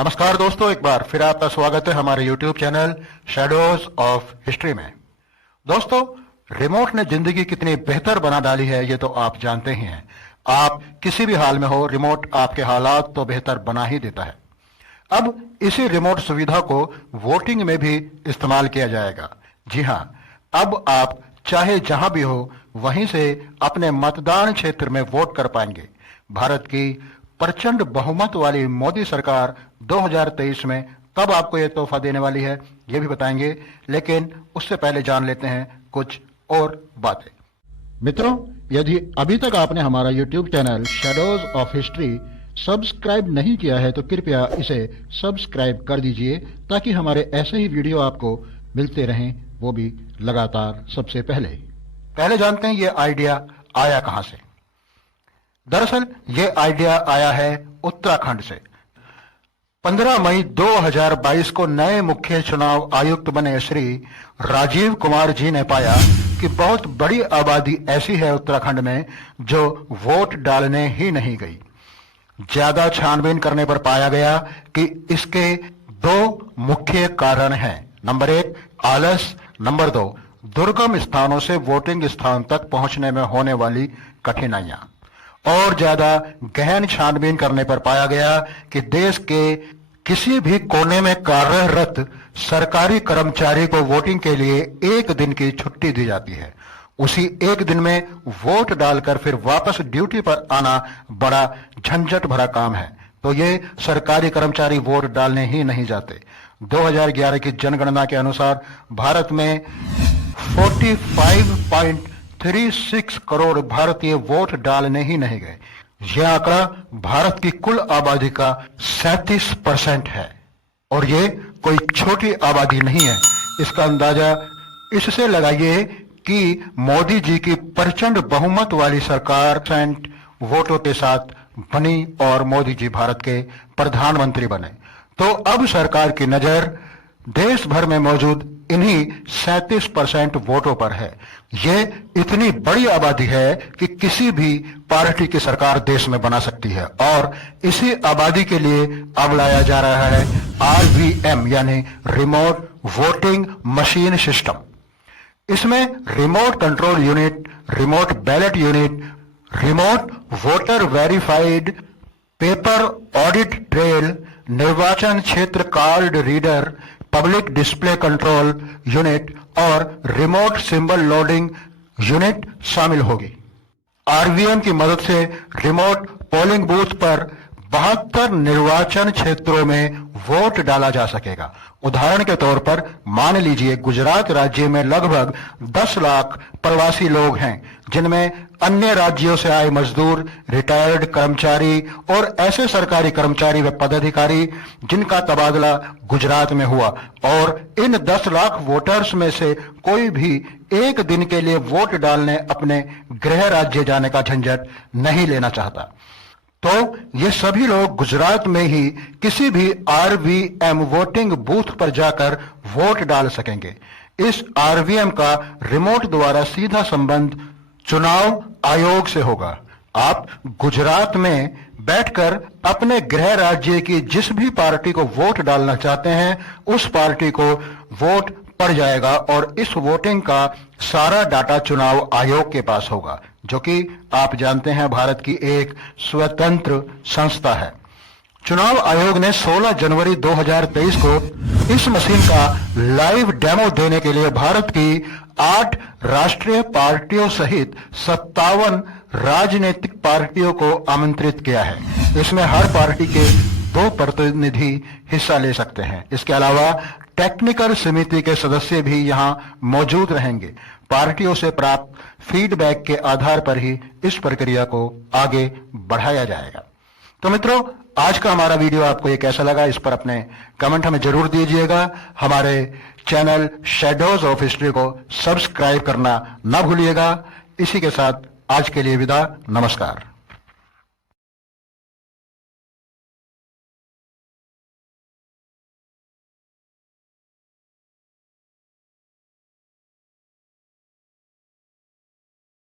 नमस्कार दोस्तों, एक बार फिर आपका स्वागत है हमारे YouTube channel shadows of history में। दोस्तों, रिमोट ने जिंदगी कितनी बेहतर बना डाली है ये तो आप जानते ही हैं। आप किसी भी हाल में हो, रिमोट आपके हालात तो बेहतर बना ही देता है। अब इसी रिमोट सुविधा को वोटिंग में भी इस्तेमाल किया जाएगा। जी हां, अब आप चाहे जहां भी हो वहीं से अपने मतदान क्षेत्र में वोट कर पाएंगे। भारत की प्रचंड बहुमत वाली मोदी सरकार 2023 में कब आपको ये तोहफा देने वाली है ये भी बताएंगे, लेकिन उससे पहले जान लेते हैं कुछ और बातें। मित्रों, यदि अभी तक आपने हमारा YouTube channel shadows of history subscribe नहीं किया है तो कृपया इसे सब्सक्राइब कर दीजिए ताकि हमारे ऐसे ही वीडियो आपको मिलते रहें, वो भी लगातार सबसे पहले जानते हैं ये आइडिया आया कहां से। दरअसल ये आइडिया आया है उत्तराखंड से। 15 मई 2022 को नए मुख्य चुनाव आयुक्त बने श्री राजीव कुमार जी ने पाया कि बहुत बड़ी आबादी ऐसी है उत्तराखंड में जो वोट डालने ही नहीं गई। ज्यादा छानबीन करने पर पाया गया कि इसके दो मुख्य कारण हैं। नंबर 1 आलस, नंबर 2 दुर्गम स्थानों से वोटिंग स्थान तक पहुंचने में होने वाली कठिनाइयां। और ज्यादा गहन छानबीन करने पर पाया गया कि देश के किसी भी कोने में कार्यरत सरकारी कर्मचारी को वोटिंग के लिए एक दिन की छुट्टी दी जाती है। उसी एक दिन में वोट डालकर फिर वापस ड्यूटी पर आना बड़ा झंझट भरा काम है, तो ये सरकारी कर्मचारी वोट डालने ही नहीं जाते। 2011 की जनगणना के अनुसार भारत में 45.36 करोड़ भारतीय वोट डालने ही नहीं गए। यह आंकड़ा भारत की कुल आबादी का 37% है और ये कोई छोटी आबादी नहीं है। इसका अंदाजा इससे लगाइए कि मोदी जी की प्रचंड बहुमत वाली सरकार वोटों के साथ बनी और मोदी जी भारत के प्रधानमंत्री बने। तो अब सरकार की नजर देश भर में मौजूद इन्हीं 37% वोटों पर है। ये इतनी बड़ी आबादी है कि किसी भी पार्टी की सरकार देश में बना सकती है और इसी आबादी के लिए अब लाया जा रहा है RVM यानी रिमोट वोटिंग मशीन सिस्टम। इसमें remote control unit, remote ballot unit, remote voter verified paper audit trail, निर्वाचन क्षेत्र card reader, public display control unit और रिमोट सिंबल लोडिंग यूनिट शामिल होगी। RVM की मदद से रिमोट पोलिंग बूथ पर 72 निर्वाचन क्षेत्रों में वोट डाला जा सकेगा। उदाहरण के तौर पर मान लीजिए गुजरात राज्य में लगभग 10 लाख प्रवासी लोग हैं, जिनमें अन्य राज्यों से आए मजदूर, रिटायर्ड कर्मचारी और ऐसे सरकारी कर्मचारी व पदाधिकारी जिनका तबादला गुजरात में हुआ, और इन 10 लाख वोटर्स में से कोई भी एक दिन के लिए वोट डालने अपने गृह राज्य जाने का झंझट नहीं लेना चाहता। तो ये सभी लोग गुजरात में ही किसी भी RVM वोटिंग बूथ पर जाकर वोट डाल सकेंगे। इस RVM का रिमोट द्वारा सीधा संबंध चुनाव आयोग से होगा। आप गुजरात में बैठकर अपने गृह राज्य की जिस भी पार्टी को वोट डालना चाहते हैं उस पार्टी को वोट पड़ जाएगा और इस वोटिंग का सारा डाटा चुनाव आयोग के पास होगा, जो कि आप जानते हैं भारत की एक स्वतंत्र संस्था है। चुनाव आयोग ने 16 जनवरी 2023 को इस मशीन का लाइव डेमो देने के लिए भारत की 8 राष्ट्रीय पार्टियों सहित 57 राजनीतिक पार्टियों को आमंत्रित किया है। इसमें हर पार्टी के 2 प्रतिनिधि हिस्सा ले सकते हैं। इसके अलावा टेक्निकल समिति के सदस्य भी यहां मौजूद रहेंगे। पार्टियों से प्राप्त फीडबैक के आधार पर ही इस प्रक्रिया को आगे बढ़ाया जाएगा। तो मित्रों, आज का हमारा वीडियो आपको ये कैसा लगा, इस पर अपने कमेंट हमें जरूर दीजिएगा। हमारे चैनल शैडोज ऑफ हिस्ट्री को सब्सक्राइब करना ना भूलिएगा। इसी के साथ आज के लिए विदा, नमस्कार।